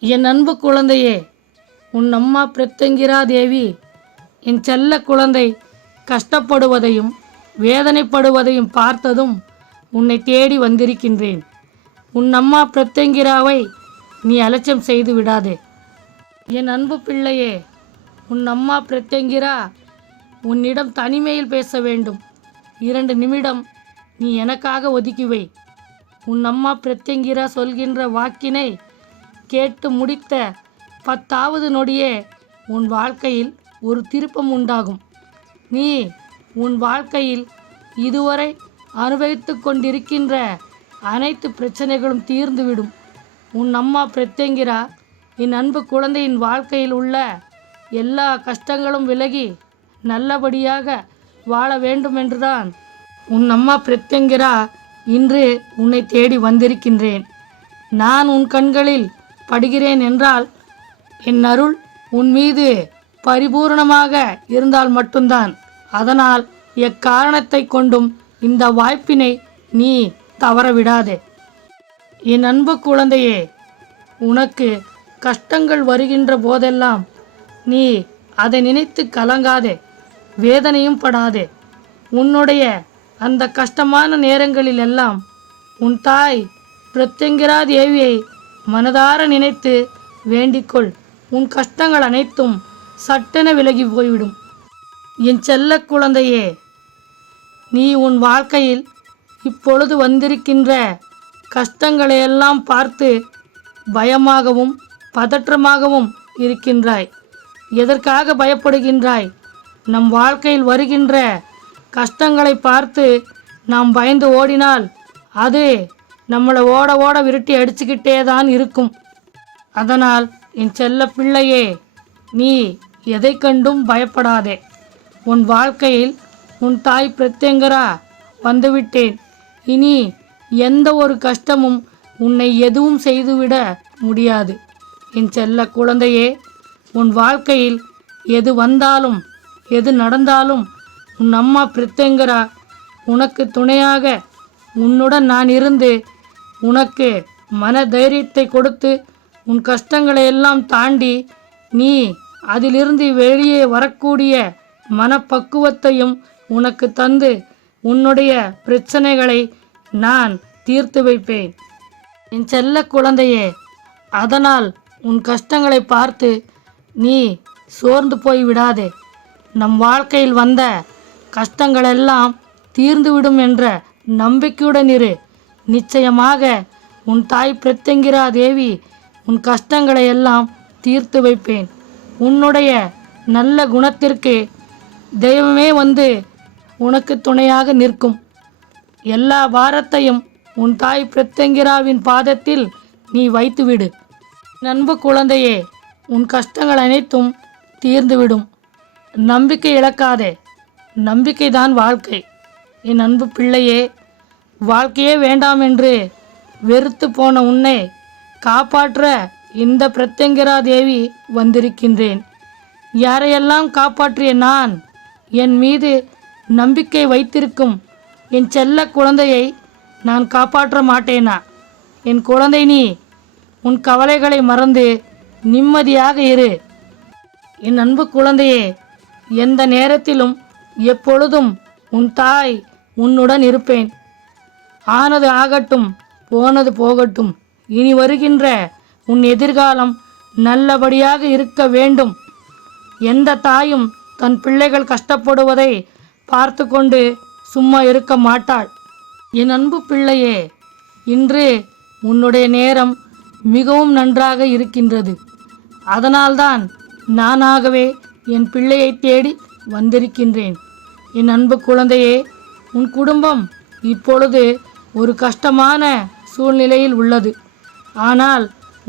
என் அன்பு குழந்தையே உன் அம்மா பிரத்தங்கிரா தேவி என் செல்ல குழந்தை கஷ்டப்படுவதையும் வேதனைப்படுவதையும் பார்த்ததும் உன்னை தேடி வந்திருக்கின்றேன். உன் அம்மா பிரத்தங்கிராவை நீ அலட்சியம் செய்து விடாதே. என் அன்பு பிள்ளையே உன் அம்மா பிரத்யங்கிரா உன்னிடம் தனிமையில் பேச வேண்டும். இரண்டு நிமிடம் நீ எனக்காக ஒதுக்கி வை. உன் அம்மா பிரத்யங்கிரா சொல்கின்ற வாக்கினை கேட்டு முடித்த பத்தாவது நொடியே உன் வாழ்க்கையில் ஒரு திருப்பம் உண்டாகும். நீ உன் வாழ்க்கையில் இதுவரை அனுபவித்து கொண்டிருக்கின்ற அனைத்து பிரச்சனைகளும் தீர்ந்துவிடும். உன் அம்மா பிரத்யங்கிரா என் அன்பு குழந்தையின் வாழ்க்கையில் உள்ள எல்லா கஷ்டங்களும் விலகி நல்லபடியாக வாழ வேண்டும் என்றுதான் உன் அம்மா பிரத்யங்கிரா இன்று உன்னை தேடி வந்திருக்கின்றேன். நான் உன் கண்களில் படுகிறேன் என்றால் என் அருள் உன் மீது பரிபூரணமாக இருந்தால் மட்டும்தான். அதனால் எக்காரணத்தை கொண்டும் இந்த வாய்ப்பினை நீ தவறவிடாதே. என் அன்பு குழந்தையே உனக்கு கஷ்டங்கள் வருகின்ற போதெல்லாம் நீ அதை நினைத்து கலங்காதே வேதனையும் படாதே. உன்னுடைய அந்த கஷ்டமான நேரங்களில் எல்லாம் உன் தாய் பிரத்யங்கிரா தேவியை மனதார நினைத்து வேண்டிக்கொள். உன் கஷ்டங்கள் அனைத்தும் சட்டென விலகி போய்விடும். என் செல்ல குழந்தையே நீ உன் வாழ்க்கையில் இப்பொழுது வந்திருக்கின்ற கஷ்டங்களையெல்லாம் பார்த்து பயமாகவும் பதற்றமாகவும் இருக்கின்றாய். எதற்காக பயப்படுகின்றாய்? நம் வாழ்க்கையில் வருகின்ற கஷ்டங்களை பார்த்து நாம் பயந்து ஓடினால் அது நம்மளை ஓட ஓட விரட்டி அடிச்சுக்கிட்டே தான் இருக்கும். அதனால் என் செல்ல பிள்ளையே நீ எதை கண்டும் பயப்படாதே. உன் வாழ்க்கையில் உன் தாய் பிரத்யங்கரா வந்துவிட்டேன். இனி எந்த ஒரு கஷ்டமும் உன்னை எதுவும் செய்துவிட முடியாது. என் செல்ல குழந்தையே உன் வாழ்க்கையில் எது வந்தாலும் எது நடந்தாலும் உன் அம்மா பிரத்யங்கரா உனக்கு துணையாக உன்னுடன் நான் இருந்து உனக்கு மன தைரியத்தை கொடுத்து உன் கஷ்டங்களை எல்லாம் தாண்டி நீ அதிலிருந்து வெளியே வரக்கூடிய மனப்பக்குவத்தையும் உனக்கு தந்து உன்னுடைய பிரச்சனைகளை நான் தீர்த்து வைப்பேன். என் செல்ல குழந்தையே அதனால் உன் கஷ்டங்களை பார்த்து நீ சோர்ந்து போய் விடாதே. நம் வாழ்க்கையில் வந்த கஷ்டங்களெல்லாம் தீர்ந்துவிடும் என்ற நம்பிக்கையுடன் இரு. நிச்சயமாக உன் தாய் பிரத்யங்கிரா தேவி உன் கஷ்டங்களை எல்லாம் தீர்த்து வைப்பேன். உன்னுடைய நல்ல குணத்திற்கு தெய்வமே வந்து உனக்கு துணையாக நிற்கும். எல்லா வாரத்தையும் உன் தாய் பிரத்யங்கிராவின் பாதத்தில் நீ வைத்துவிடு. நண்பு குழந்தையே உன் கஷ்டங்கள் அனைத்தும் தீர்ந்துவிடும். நம்பிக்கை இழக்காதே நம்பிக்கைதான் வாழ்க்கை. என் அன்பு பிள்ளையே வாழ்க்கையே வேண்டாம் என்று வெறுத்து போன உன்னை காப்பாற்ற இந்த பிரத்யங்கிரா தேவி வந்திருக்கின்றேன். யாரையெல்லாம் காப்பாற்றிய நான் என் மீது நம்பிக்கை வைத்திருக்கும் என் செல்ல குழந்தையை நான் காப்பாற்ற மாட்டேனா? என் குழந்தை நீ உன் கவலைகளை மறந்து நிம்மதியாக இரு. என் அன்பு குழந்தையே எந்த நேரத்திலும் எப்பொழுதும் உன் தாய் உன்னுடன் இருப்பேன். ஆனது ஆகட்டும் போனது போகட்டும். இனி வருகின்ற உன் எதிர்காலம் நல்லபடியாக இருக்க வேண்டும். எந்த தாயும் தன் பிள்ளைகள் கஷ்டப்படுவதை பார்த்து கொண்டு சும்மா இருக்க மாட்டாள். என் அன்பு பிள்ளையே இன்று உன்னுடைய நேரம் மிகவும் நன்றாக இருக்கின்றது. அதனால்தான் நானாகவே என் பிள்ளையை தேடி வந்திருக்கின்றேன். என் அன்பு குழந்தையே உன் குடும்பம் இப்பொழுது ஒரு கஷ்டமான சூழ்நிலையில் உள்ளது. ஆனால்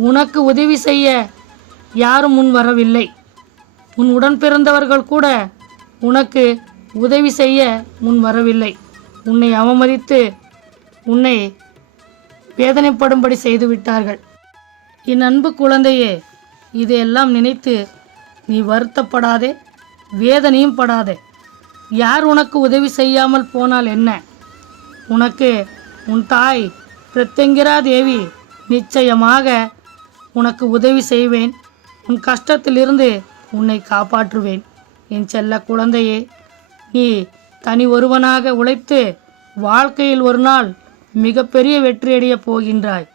உனக்கு உதவி செய்ய யாரும் முன் வரவில்லை. உன் உடன் பிறந்தவர்கள் கூட உனக்கு உதவி செய்ய முன் வரவில்லை. உன்னை அவமதித்து உன்னை வேதனைப்படும்படி செய்துவிட்டார்கள் என் அன்பு குழந்தையே இதையெல்லாம் நினைத்து நீ வருத்தப்படாதே வேதனையும் படாதே. யார் உனக்கு உதவி செய்யாமல் போனால் என்ன? உனக்கு உன் தாய் பிரத்யங்கிரா தேவி நிச்சயமாக உனக்கு உதவி செய்வேன். உன் கஷ்டத்திலிருந்து உன்னை காப்பாற்றுவேன். என் செல்ல குழந்தையே நீ தனி ஒருவனாக உழைத்து வாழ்க்கையில் ஒரு நாள் மிகப்பெரிய வெற்றியடையப் போகின்றாய்.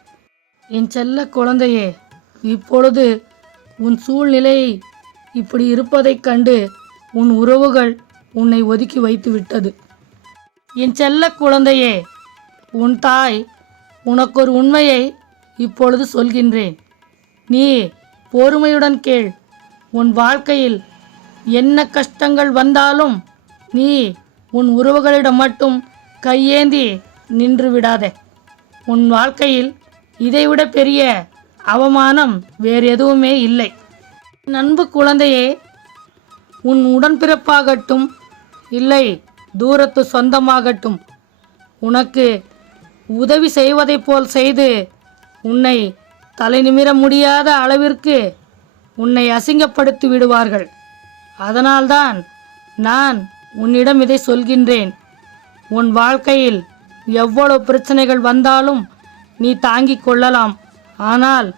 என் செல்ல குழந்தையே இப்பொழுது உன் சூழ்நிலை இப்படி இருப்பதைக் கண்டு உன் உறவுகள் உன்னை ஒதுக்கி வைத்து விட்டது என் செல்ல குழந்தையே உன் தாய் உனக்கொரு உண்மையை இப்பொழுது சொல்கின்றேன். நீ பொறுமையுடன் கேள். உன் வாழ்க்கையில் என்ன கஷ்டங்கள் வந்தாலும் நீ உன் உறவுகளிடம் மட்டும் கையேந்தி நின்று விடாதே. உன் வாழ்க்கையில் இதைவிட பெரிய அவமானம் வேறு எதுவுமே இல்லை. நண்பு குழந்தையே உன் உடன்பிறப்பாகட்டும் இல்லை தூரத்து சொந்தமாகட்டும் உனக்கு உதவி செய்வதைப் போல் செய்து உன்னை தலை நிமிர முடியாத அளவிற்கு உன்னை அசிங்கப்படுத்தி விடுவார்கள். அதனால்தான் நான் உன்னிடம் இதை சொல்கின்றேன். உன் வாழ்க்கையில் எவ்வளவு பிரச்சனைகள் வந்தாலும் நீ தாங்கிக் கொள்ளலாம். ஆனால்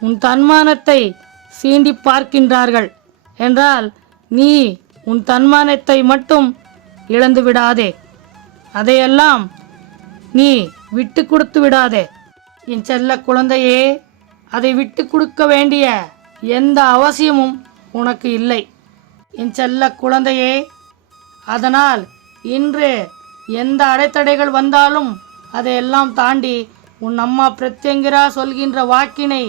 உன் தன்மானத்தை சீண்டி பார்க்கின்றார்கள். என்றால் நீ உன் தன்மானத்தை மட்டும் இழந்து விடாதே அதையெல்லாம் நீ விட்டு கொடுத்து விடாதே. என் செல்ல குழந்தையே அதை விட்டு கொடுக்க வேண்டிய எந்த அவசியமும் உனக்கு இல்லை. என் செல்ல குழந்தையே அதனால் இன்று எந்த அடைத்தடைகள் வந்தாலும் அதையெல்லாம் தாண்டி உன் அம்மா பிரத்யங்கிரா சொல்கின்ற வாக்கினை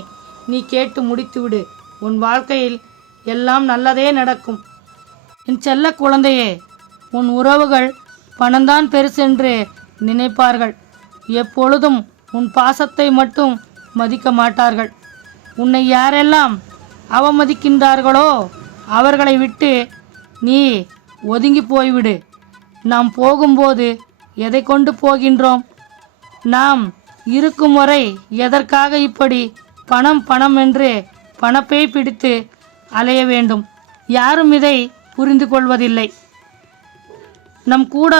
நீ கேட்டு முடித்துவிடு. உன் வாழ்க்கையில் எல்லாம் நல்லதே நடக்கும். என் செல்ல குழந்தையே உன் உறவுகள் பணம்தான் பெருசென்று நினைப்பார்கள். எப்பொழுதும் உன் பாசத்தை மட்டும் மதிக்க மாட்டார்கள். உன்னை யாரெல்லாம் அவமதிக்கின்றார்களோ அவர்களை விட்டு நீ ஒதுங்கி போய்விடு. நாம் போகும்போது எதை கொண்டு போகின்றோம்? நாம் இருக்கும் வரை எதற்காக இப்படி பணம் பணம் என்று பணப்பை பிடித்து அலைய வேண்டும்? யாரும் இதை புரிந்து கொள்வதில்லை. நம் கூட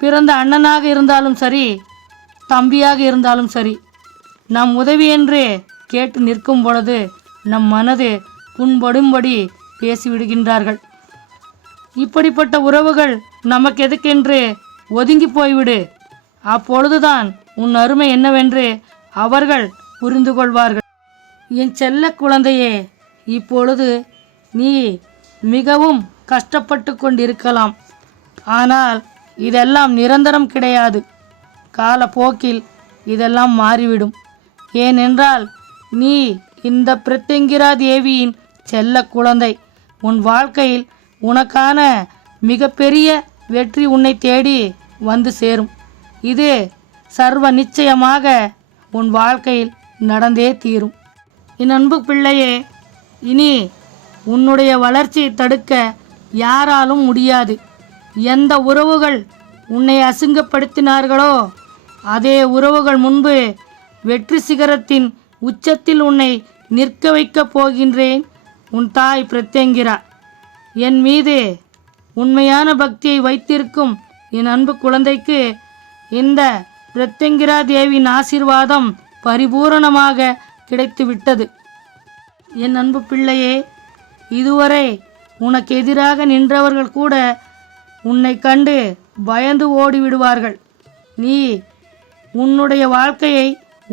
பிறந்த அண்ணனாக இருந்தாலும் சரி தம்பியாக இருந்தாலும் சரி நம் உதவி என்றே கேட்டு நிற்கும் பொழுது நம் மனது புண்படும்படி பேசிவிடுகின்றார்கள். இப்படிப்பட்ட உறவுகள் நமக்கு எதுக்கென்று ஒதுங்கி போய்விடு. அப்பொழுதுதான் உன் அருமை என்னவென்று அவர்கள் புரிந்து கொள்வார்கள். என் செல்ல குழந்தையே இப்பொழுது நீ மிகவும் கஷ்டப்பட்டு கொண்டிருக்கலாம். ஆனால் இதெல்லாம் நிரந்தரம் கிடையாது. காலப்போக்கில் இதெல்லாம் மாறிவிடும். ஏனென்றால் நீ இந்த பிரத்யங்கிரா தேவியின் செல்ல குழந்தை. உன் வாழ்க்கையில் உனக்கான மிகப்பெரிய வெற்றி உன்னை தேடி வந்து சேரும். இது சர்வ நிச்சயமாக உன் வாழ்க்கையில் நடந்தே தீரும். என் அன்பு பிள்ளையே இனி உன்னுடைய வளர்ச்சியை தடுக்க யாராலும் முடியாது. எந்த உறவுகள் உன்னை அசிங்கப்படுத்தினார்களோ அதே உறவுகள் முன்பு வெற்றி சிகரத்தின் உச்சத்தில் உன்னை நிற்க வைக்கப் போகின்றேன். உன் தாய் பிரத்யங்கிரா என் மீது உண்மையான பக்தியை வைத்திருக்கும் என் அன்பு குழந்தைக்கு இந்த பிரத்யங்கிரா தேவியின் ஆசீர்வாதம் பரிபூரணமாக கிடைத்துவிட்டது. என் அன்பு பிள்ளையே இதுவரை உனக்கு எதிராக நின்றவர்கள் கூட உன்னை கண்டு பயந்து ஓடிவிடுவார்கள். நீ உன்னுடைய வாழ்க்கையை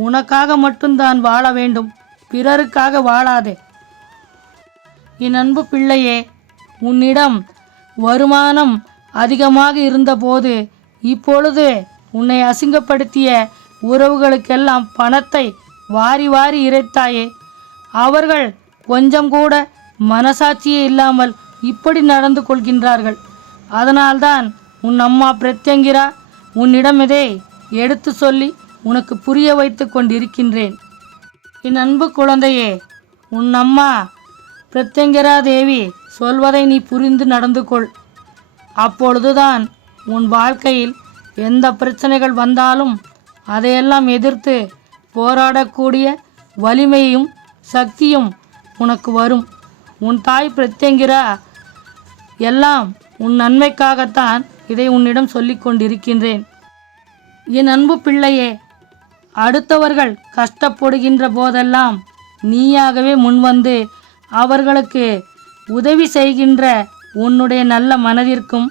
உனக்காக மட்டும்தான் வாழ வேண்டும். பிறருக்காக வாழாதே. என் அன்பு பிள்ளையே உன்னிடம் வருமானம் அதிகமாக இருந்தபோது இப்பொழுது உன்னை அசிங்கப்படுத்திய உறவுகளுக்கெல்லாம் பணத்தை வாரி வாரி இறைத்தாயே. அவர்கள் கொஞ்சம் கூட மனசாட்சியே இல்லாமல் இப்படி நடந்து கொள்கின்றார்கள். அதனால்தான் உன் அம்மா பிரத்யங்கிரா உன்னிடம் இதை எடுத்து சொல்லி உனக்கு புரிய வைத்து கொண்டிருக்கின்றேன். என் அன்பு குழந்தையே உன் அம்மா பிரத்யங்கரா தேவி சொல்வதை நீ புரிந்து நடந்து கொள். அப்பொழுதுதான் உன் வாழ்க்கையில் எந்த பிரச்சனைகள் வந்தாலும் அதையெல்லாம் எதிர்த்து போராடக்கூடிய வலிமையும் சக்தியும் உனக்கு வரும். உன் தாய் பிரத்யங்கிரா எல்லாம் உன் நன்மைக்காகத்தான் இதை உன்னிடம் சொல்லிக் கொண்டிருக்கின்றேன். என் அன்பு பிள்ளையே அடுத்தவர்கள் கஷ்டப்படுகின்ற போதெல்லாம் நீயாகவே முன்வந்து அவர்களுக்கு உதவி செய்கின்ற உன்னுடைய நல்ல மனதிற்கும்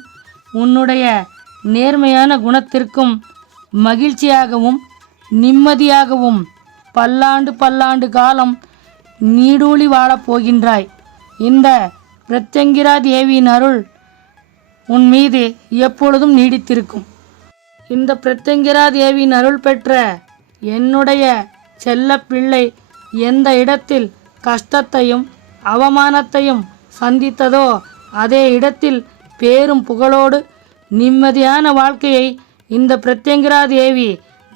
உன்னுடைய நேர்மையான குணத்திற்கும் மகிழ்ச்சியாகவும் நிம்மதியாகவும் பல்லாண்டு பல்லாண்டு காலம் நீடூழி வாழப் போகின்றாய். இந்த பிரத்யங்கிரா தேவியின் அருள் உன் மீது எப்பொழுதும் நீடித்திருக்கும். இந்த பிரத்யங்கிரா தேவியின் அருள் பெற்ற என்னுடைய செல்ல பிள்ளை எந்த இடத்தில் கஷ்டத்தையும் அவமானத்தையும் சந்தித்ததோ அதே இடத்தில் பேரும் புகழோடு நிம்மதியான வாழ்க்கையை இந்த பிரத்யங்கிரா தேவி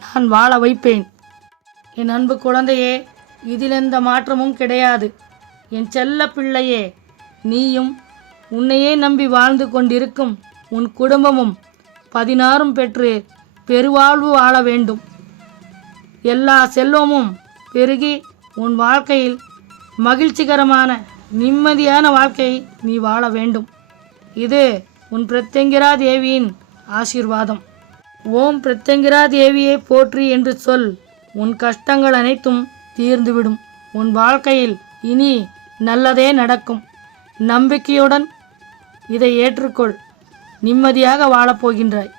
நான் வாழ வைப்பேன். என் அன்பு குழந்தையே இதில் எந்த மாற்றமும் கிடையாது. என் செல்ல பிள்ளையே நீயும் உன்னையே நம்பி வாழ்ந்து கொண்டிருக்கும் உன் குடும்பமும் பதினாறும் பெற்று பெருவாழ்வு வாழ வேண்டும். எல்லா செல்வமும் பெருகி உன் வாழ்க்கையில் மகிழ்ச்சிகரமான நிம்மதியான வாழ்க்கையை நீ வாழ வேண்டும். இது உன் பிரத்யங்கிரா தேவியின் ஆசீர்வாதம். ஓம் பிரத்யங்கிரா தேவியை போற்றி என்று சொல் உன் கஷ்டங்கள் அனைத்தும் தீர்ந்துவிடும். உன் வாழ்க்கையில் இனி நல்லதே நடக்கும். நம்பிக்கையுடன் இதை ஏற்றுக்கொள். நிம்மதியாக வாழப்போகின்றாய்.